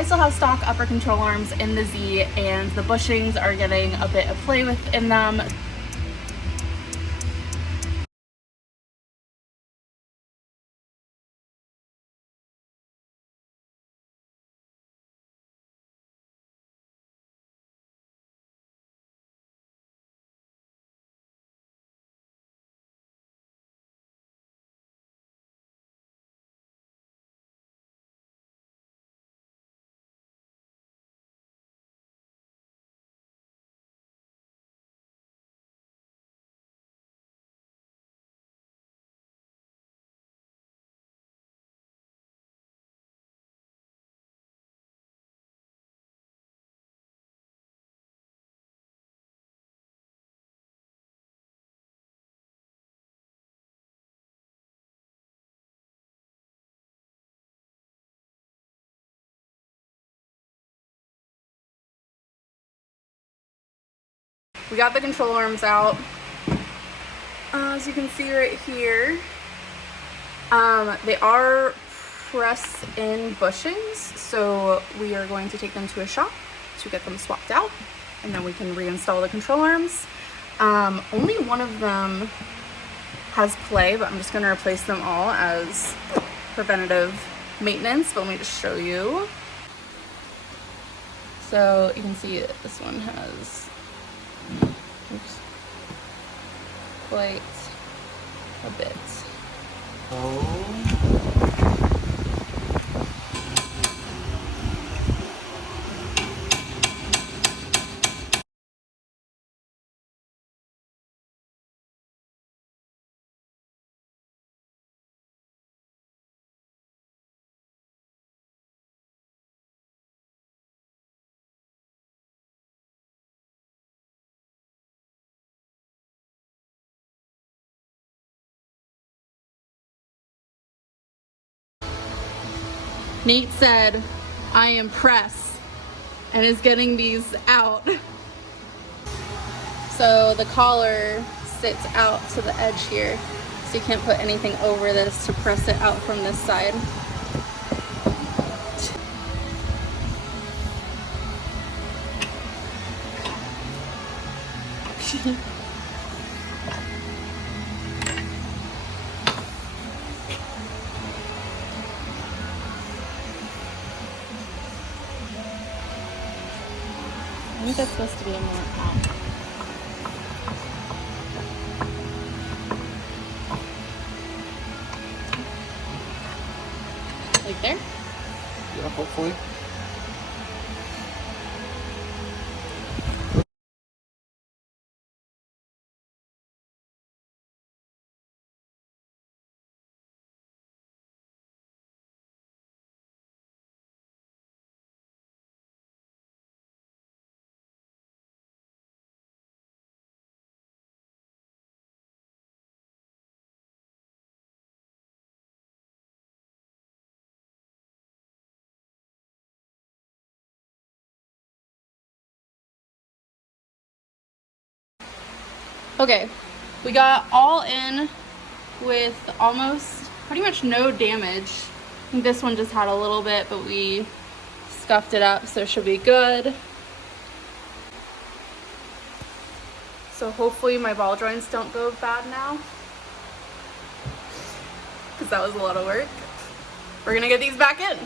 I still have stock upper control arms in the Z, and the bushings are getting a bit of play within them. We got the control arms out. As you can see right here, they are press-in bushings, so we are going to take them to a shop to get them swapped out, and then we can reinstall the control arms. Only one of them has play, but I'm just going to replace them all as preventative maintenance. But let me just show you. So you can see this one has quite a bit. Nate said, "I am press," and is getting these out. So the collar sits out to the edge here, so you can't put anything over this to press it out from this side. I think that's supposed to be a more out. Like there? Yeah, hopefully. Okay, we got all in with almost pretty much no damage. I think this one just had a little bit, but we scuffed it up, so it should be good. So hopefully my ball joints don't go bad now, because that was a lot of work. We're gonna get these back in.